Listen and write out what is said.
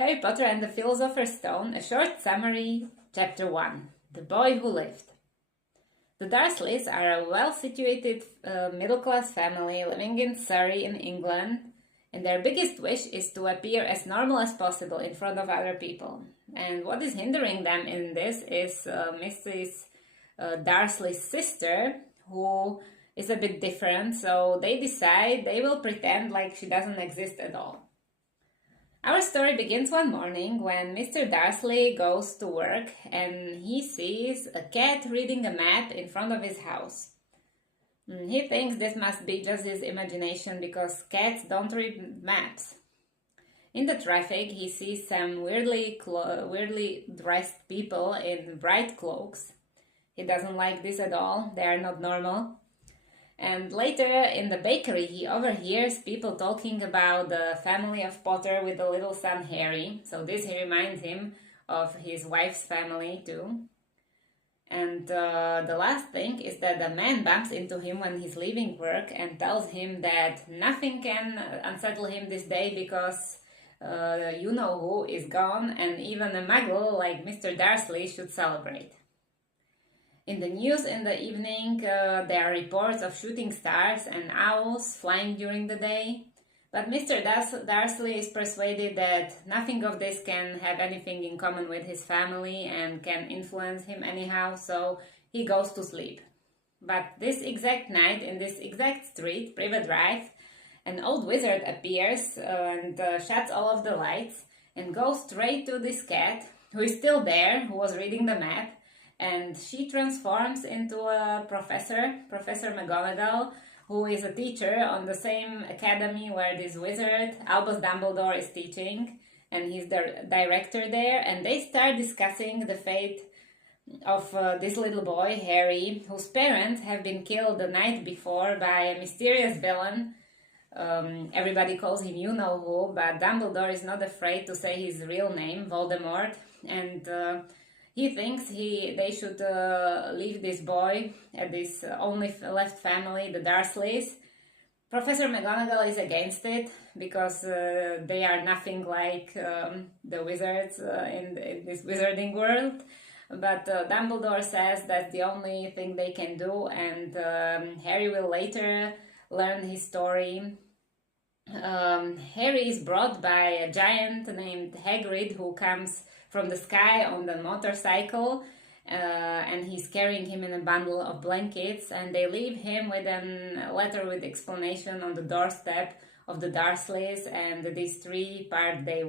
Harry Potter and the Philosopher's Stone, a short summary, Chapter 1, The Boy Who Lived. The Dursleys are a well-situated middle-class family living in Surrey in England, and their biggest wish is to appear as normal as possible in front of other people. And what is hindering them in this is Mrs. Dursley's sister, who is a bit different, so they decide they will pretend like she doesn't exist at all. Our story begins one morning when Mr. Dursley goes to work and he sees a cat reading a map in front of his house. He thinks this must be just his imagination because cats don't read maps. In the traffic, he sees some weirdly dressed people in bright cloaks. He doesn't like this at all. They are not normal. And later in the bakery, he overhears people talking about the family of Potter with the little son Harry. So this reminds him of his wife's family too. And the last thing is that the man bumps into him when he's leaving work and tells him that nothing can unsettle him this day because you-know-who is gone, and even a muggle like Mr. Dursley should celebrate. In the news in the evening, there are reports of shooting stars and owls flying during the day. But Mr. Dursley is persuaded that nothing of this can have anything in common with his family and can influence him anyhow, so he goes to sleep. But this exact night, in this exact street, Privet Drive, an old wizard appears and shuts all of the lights and goes straight to this cat, who is still there, who was reading the map. And she transforms into a Professor McGonagall, who is a teacher on the same academy where this wizard, Albus Dumbledore, is teaching. And he's the director there. And they start discussing the fate of this little boy, Harry, whose parents have been killed the night before by a mysterious villain. Everybody calls him you-know-who, but Dumbledore is not afraid to say his real name, Voldemort. And he thinks they should leave this boy at this only left family, the Dursleys. Professor McGonagall is against it because they are nothing like the wizards in this wizarding world. But Dumbledore says that's the only thing they can do, and Harry will later learn his story. Harry is brought by a giant named Hagrid who comes from the sky on the motorcycle, and he's carrying him in a bundle of blankets, and they leave him with a letter with explanation on the doorstep of the Dursleys, and these three part their way.